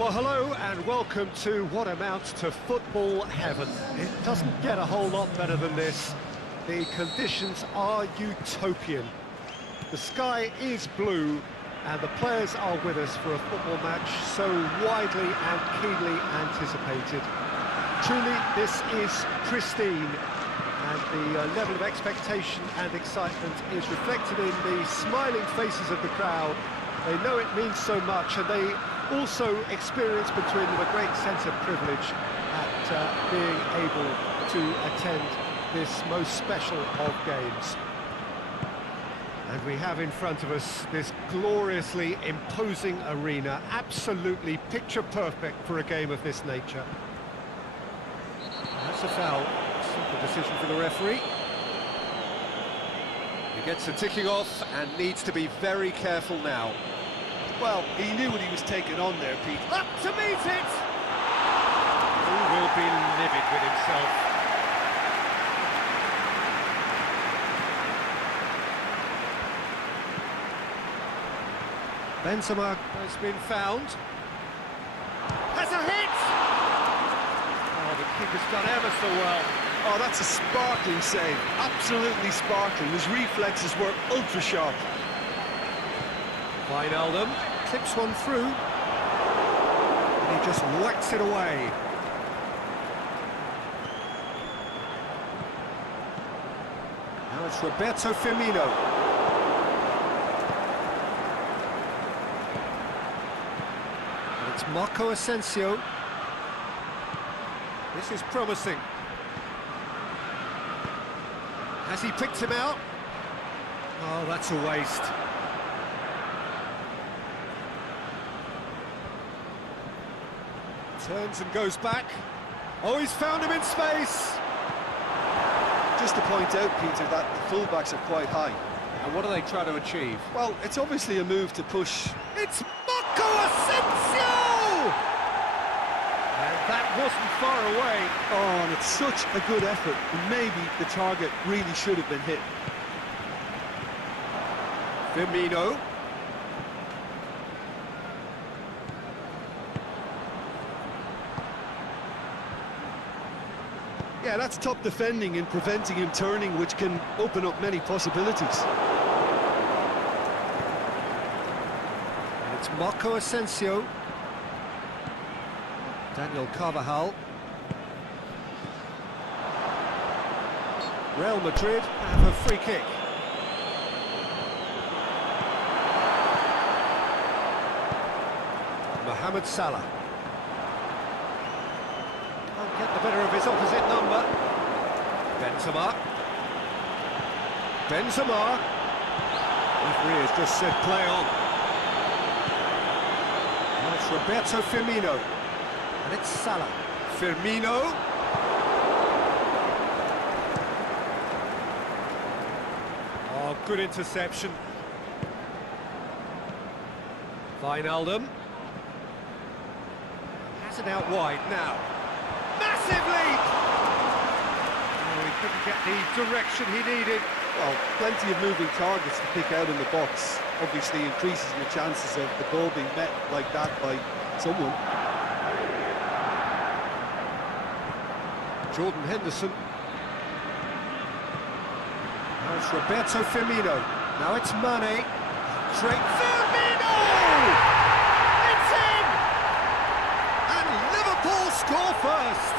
Well, hello and welcome to what amounts to football heaven. It doesn't get a whole lot better than this. The conditions are utopian. The sky is blue and the players are with us for a football match so widely and keenly anticipated. Truly, this is pristine, and the level of expectation and excitement is reflected in the smiling faces of the crowd. They know it means so much, and they also experience between them a great sense of privilege at being able to attend this most special of games. And we have in front of us this gloriously imposing arena, absolutely picture perfect for a game of this nature. That's a foul. Simple decision for the referee. He gets the ticking off and needs to be very careful now. Well, he knew what he was taking on there, Pete. Up to meet it! He will be livid with himself. Benzema has been found. Has a hit! Oh, the keeper's done ever so well. Oh, that's a sparkling save. Absolutely sparkling. His reflexes were ultra sharp. Wijnaldum clips one through, and he just whacks it away. Now it's Roberto Firmino. And it's Marco Asensio. This is promising. Has he picked him out? Oh, that's a waste. Turns and goes back. Oh, he's found him in space! Just to point out, Peter, that the fullbacks are quite high. And what are they trying to achieve? Well, it's obviously a move to push. It's Marco Asensio! And that wasn't far away. Oh, and it's such a good effort. And maybe the target really should have been hit. Firmino. Yeah, that's top defending and preventing him turning, which can open up many possibilities. And it's Marco Asensio. Daniel Carvajal. Real Madrid have a free kick. Mohamed Salah. Can't get the better of his opposite number. Benzema. Benzema. Referee has just said play on. Now it's Roberto Firmino. And it's Salah. Firmino. Oh, good interception. Wijnaldum. Has it out wide now. Massive leap! Oh, he couldn't get the direction he needed. Well, plenty of moving targets to pick out in the box. Obviously increases your chances of the ball being met like that by someone. Jordan Henderson. Now it's Roberto Firmino. Now it's Mane. Straight Firmino! It's in! And Liverpool score first!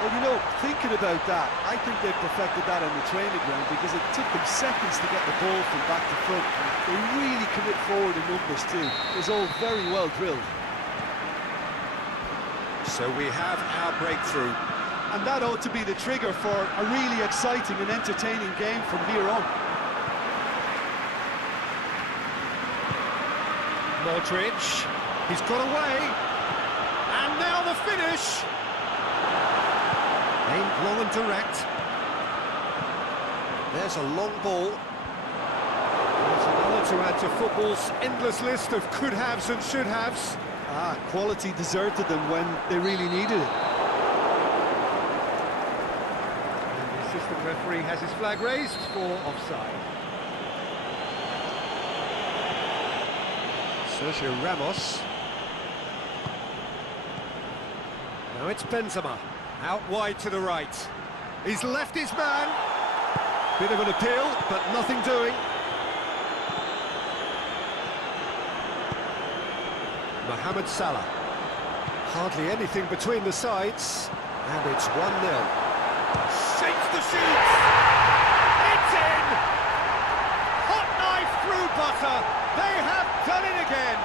Well, you know, thinking about that, I think they perfected that on the training ground because it took them seconds to get the ball from back to front. They really commit forward in numbers too. It was all very well drilled. So we have our breakthrough. And that ought to be the trigger for a really exciting and entertaining game from here on. Modric, he's got away. And now the finish. Aimed long and direct. There's a long ball. There's another to add to football's endless list of could-haves and should-haves. Ah, quality deserted them when they really needed it. And the assistant referee has his flag raised for offside. Sergio Ramos. it's Benzema, out wide to the right. He's left his man. Bit of an appeal, but nothing doing. Mohamed Salah. Hardly anything between the sides, and it's 1-0. Shakes the shoots! It's in! Hot knife through butter! They have done it again!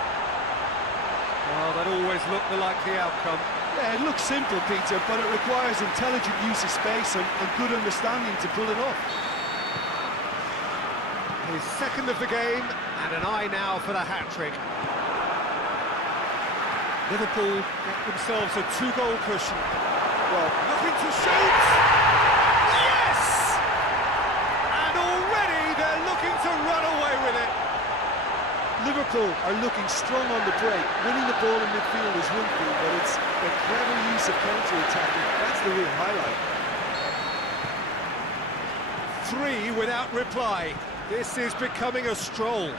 Well, that always looked the likely outcome. Yeah, it looks simple, Peter, but it requires intelligent use of space and good understanding to pull it off. His second of the game, and an eye now for the hat-trick. Liverpool get themselves a two-goal cushion. Well, looking to shoot! Yes! And already they're looking to run away with it. Liverpool are looking strong on the break. Winning the ball in midfield is one thing, but it's the clever use of counter-attacking. That's the real highlight. 3 without reply. This is becoming a stroll.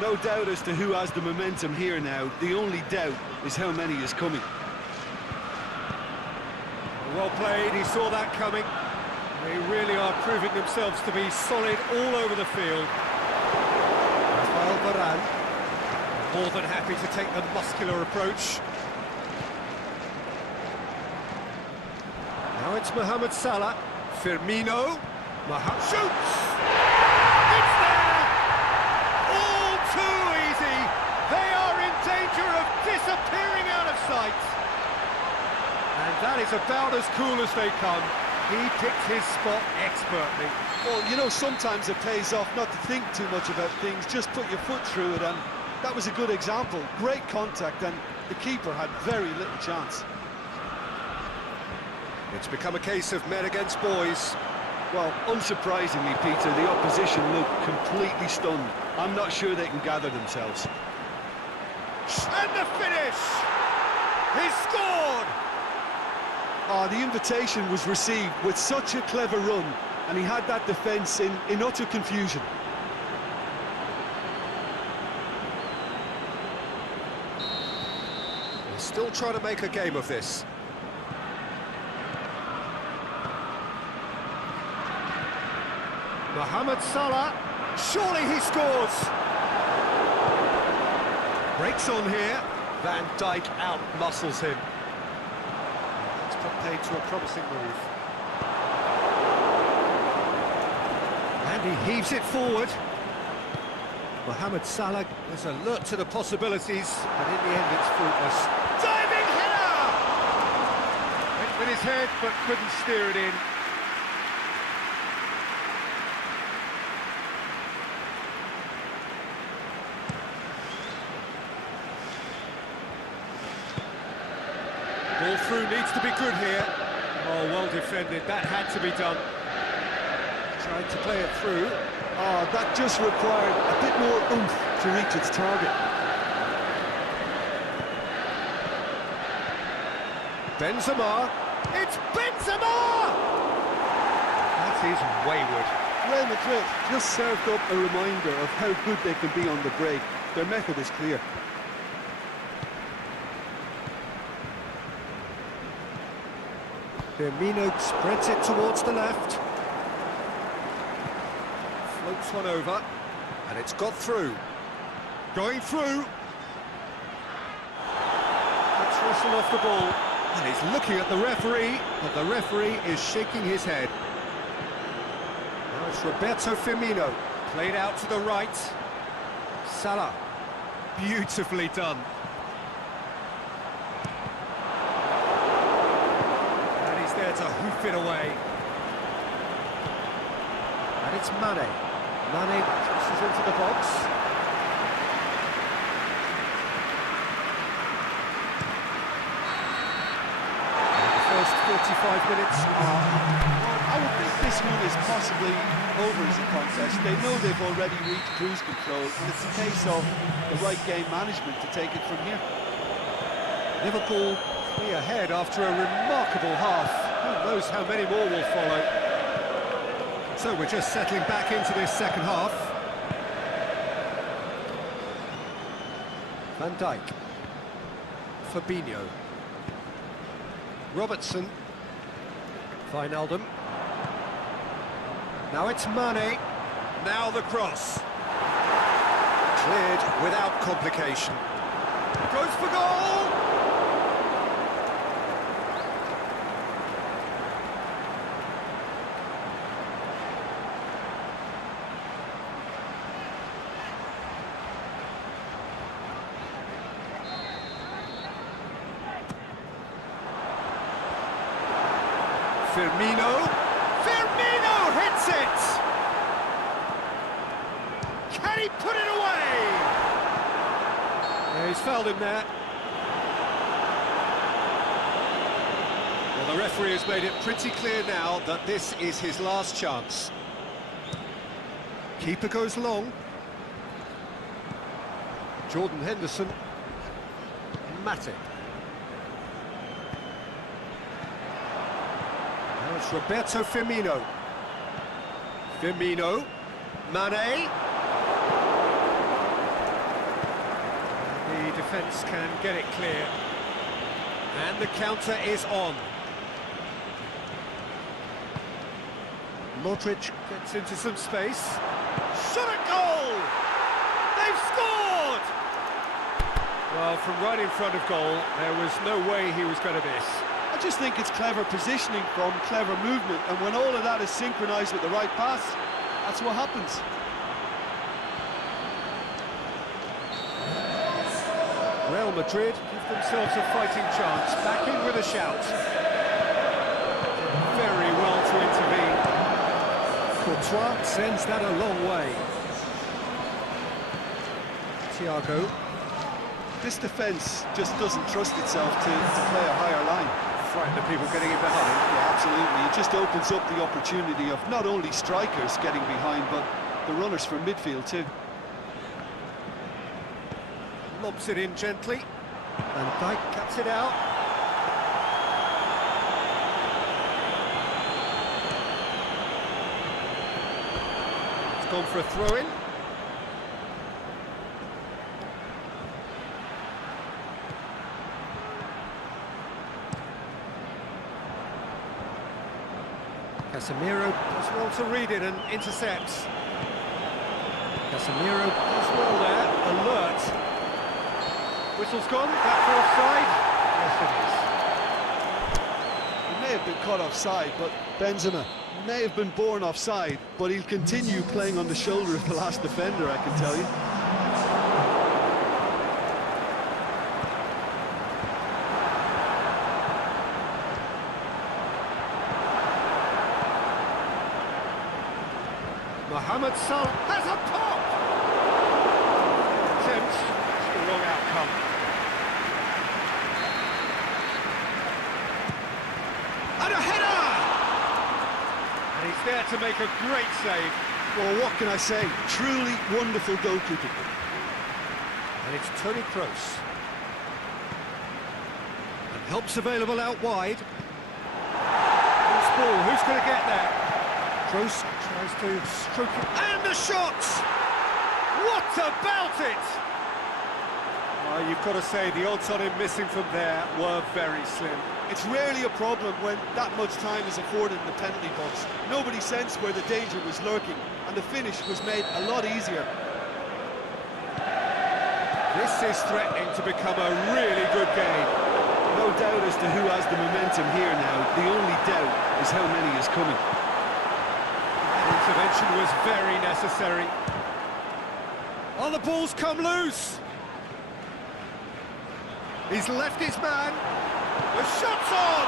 No doubt as to who has the momentum here now. The only doubt is how many is coming. Well played, he saw that coming. They really are proving themselves to be solid all over the field. Rafael Varane, more than happy to take the muscular approach. Now it's Mohamed Salah. Firmino. Shoots! It's there! All too easy! They are in danger of disappearing out of sight! And that is about as cool as they come. He picked his spot expertly. Well, you know, sometimes it pays off not to think too much about things, just put your foot through it, and that was a good example. Great contact, and the keeper had very little chance. It's become a case of men against boys. Well, unsurprisingly, Peter, the opposition look completely stunned. I'm not sure they can gather themselves. And the finish! He's scored! Oh, the invitation was received with such a clever run, and he had that defence in utter confusion. They're still trying to make a game of this. Mohamed Salah, surely he scores! Breaks on here, Van Dijk out-muscles him. That's put paid to a promising move. And he heaves it forward. Mohamed Salah is alert to the possibilities, but in the end it's fruitless. Diving header! Went with his head, but couldn't steer it in. Ball through needs to be good here. Oh, well defended. That had to be done. Tried to play it through. Oh, that just required a bit more oomph to reach its target. Benzema. It's Benzema! That is wayward. Real Madrid just served up a reminder of how good they can be on the break. Their method is clear. Firmino spreads it towards the left. Floats one over, and it's got through. Going through. Let's wrestle off the ball. And he's looking at the referee, but the referee is shaking his head. Now it's Roberto Firmino, played out to the right. Salah, beautifully done. There to hoof it away. And it's Mane. Mane crosses into the box. And the first 45 minutes are... I would think this one is possibly over as a contest. They know they've already reached cruise control, and it's a case of the right game management to take it from here. Liverpool 3 ahead after a remarkable half. Who knows how many more will follow. So we're just settling back into this second half. Van Dijk. Fabinho. Robertson. Wijnaldum. Now it's Mane. Now the cross. Cleared without complication. Goes for goal! Firmino. Firmino hits it! Can he put it away? Yeah, he's fouled him there. Well, the referee has made it pretty clear now that this is his last chance. Keeper goes long. Jordan Henderson. Matic. Now it's Roberto Firmino. Firmino. Mane. The defence can get it clear. And the counter is on. Modric gets into some space. Shot at goal! They've scored! Well, from right in front of goal, there was no way he was going to miss. I just think it's clever positioning from clever movement, and when all of that is synchronised with the right pass, that's what happens. Real Madrid give themselves a fighting chance, back in with a shout. Very well to intervene. Courtois sends that a long way. Thiago. This defence just doesn't trust itself to play a higher line. Frighten the people getting in behind. Yeah, absolutely. It just opens up the opportunity of not only strikers getting behind, but the runners from midfield too. Lobs it in gently. Van Dijk cuts it out. It's gone for a throw-in. Casemiro does well to read it and intercepts. Casemiro does well there, alert. Whistle's gone, back for offside. Yes, He may have been caught offside, but Benzema may have been born offside, but he'll continue playing on the shoulder of the last defender, I can tell you. Mohamed Salah has a pop! Attempt, the wrong outcome. And a header! And he's there to make a great save. Well, what can I say? Truly wonderful goalkeeping. And it's Toni Kroos. And help's available out wide. Loose ball, who's going to get there? Kroos tries to stroke it. And the shot! What about it? Well, you've got to say the odds on him missing from there were very slim. It's rarely a problem when that much time is afforded in the penalty box. Nobody sensed where the danger was lurking, and the finish was made a lot easier. This is threatening to become a really good game. No doubt as to who has the momentum here now. The only doubt is how many is coming. Intervention was very necessary. Oh, the ball's come loose. He's left his man. The shot's on.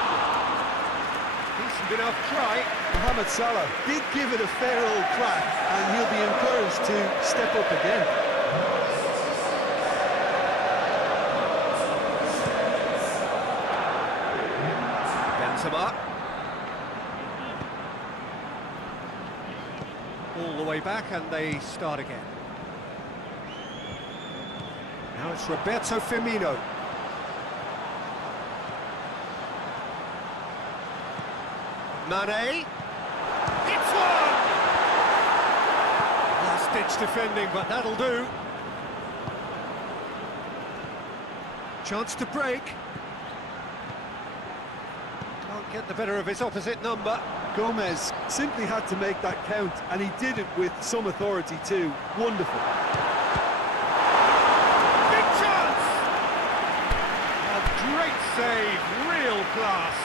Decent enough try. Mohamed Salah did give it a fair old crack, and he'll be encouraged to step up again. Benzema. All the way back, and they start again. Now it's Roberto Firmino. Mane. It's one! Last-ditch defending, but that'll do. Chance to break. Can't get the better of his opposite number. Gomez simply had to make that count, and he did it with some authority too. Wonderful. Big chance! A great save, real class.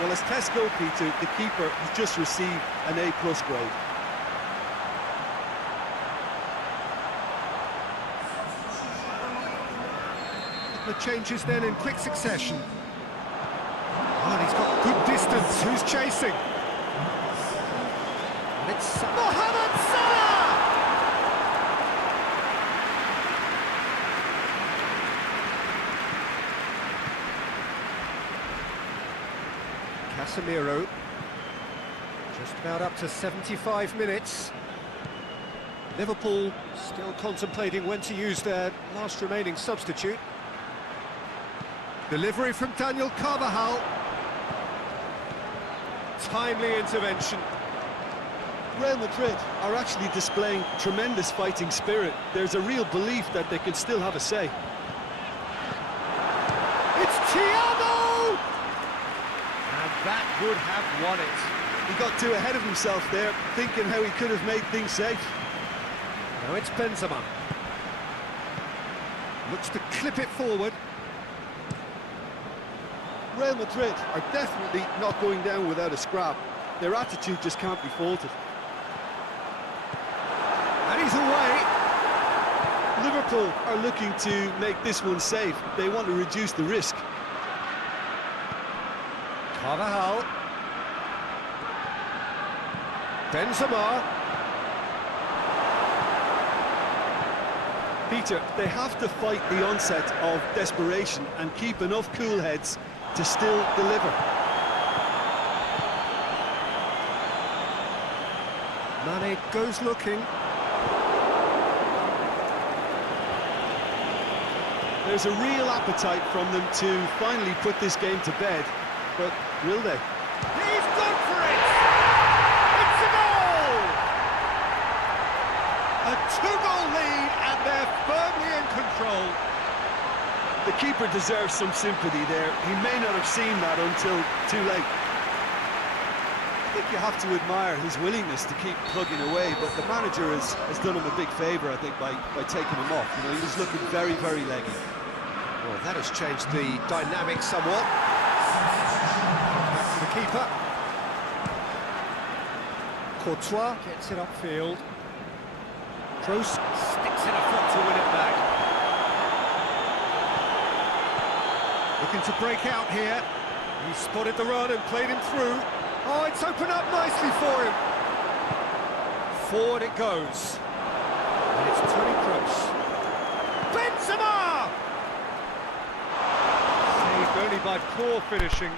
Well, as test goalkeeper, the keeper has just received an A+ grade. The changes then in quick succession. Oh, and he's got good distance. Who's chasing? And it's Mohamed Salah! Casemiro. Just about up to 75 minutes. Liverpool still contemplating when to use their last remaining substitute. Delivery from Daniel Carvajal. Timely intervention. Real Madrid are actually displaying tremendous fighting spirit. There's a real belief that they can still have a say. It's Thiago! And that would have won it. He got too ahead of himself there, thinking how he could have made things safe. Now it's Benzema. Looks to clip it forward. Real Madrid are definitely not going down without a scrap. Their attitude just can't be faulted. And he's away. Liverpool are looking to make this one safe. They want to reduce the risk. Carvajal. Benzema. Peter, they have to fight the onset of desperation and keep enough cool heads to still deliver. Mane goes looking. There's a real appetite from them to finally put this game to bed, but will they? He's gone for it! It's a goal! A two-goal lead, and they're firmly in control. The keeper deserves some sympathy there. He may not have seen that until too late. I think you have to admire his willingness to keep plugging away, but the manager has done him a big favour, I think, by taking him off. You know, he was looking very, very leggy. Well, that has changed the dynamic somewhat. Back to the keeper. Courtois gets it upfield. Kroos sticks in a foot to win it back. Looking to break out here. He spotted the run and played him through. Oh, it's opened up nicely for him. Forward it goes. And it's Toni Kroos. Benzema! Saved only by poor finishing.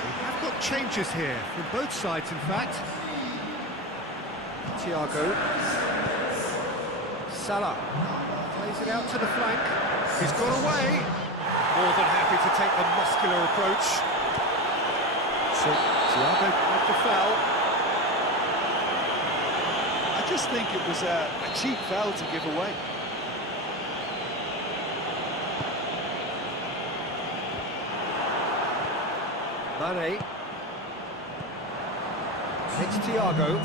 We have got changes here, from both sides in fact. Thiago. Salah. Plays it out to the flank. He's got away. More than happy to take the muscular approach. So Thiago with the foul. I just think it was a cheap foul to give away. Mane. It's Thiago.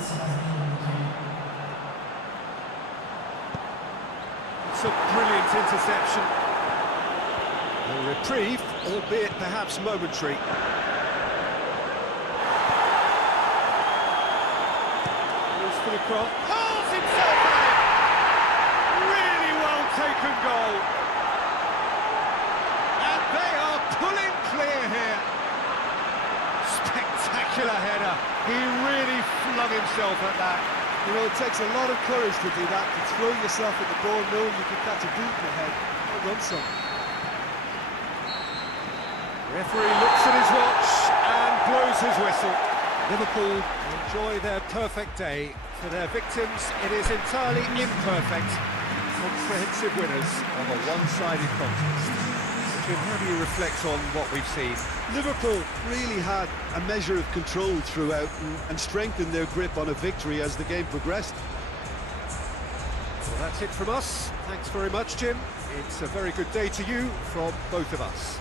It's a brilliant interception. A reprieve, albeit perhaps momentary. Goes for the cross. Hurls himself at it! Really well taken goal. And they are pulling clear here. Spectacular header. He really flung himself at that. You know, it takes a lot of courage to do that, to throw yourself at the ball knowing you can catch a boot in the head. Well done, son. Referee looks at his watch and blows his whistle. Liverpool enjoy their perfect day. For their victims, it is entirely imperfect. Comprehensive winners of a one-sided contest. Jim, how do you reflect on what we've seen? Liverpool really had a measure of control throughout and strengthened their grip on a victory as the game progressed. Well, that's it from us. Thanks very much, Jim. It's a very good day to you from both of us.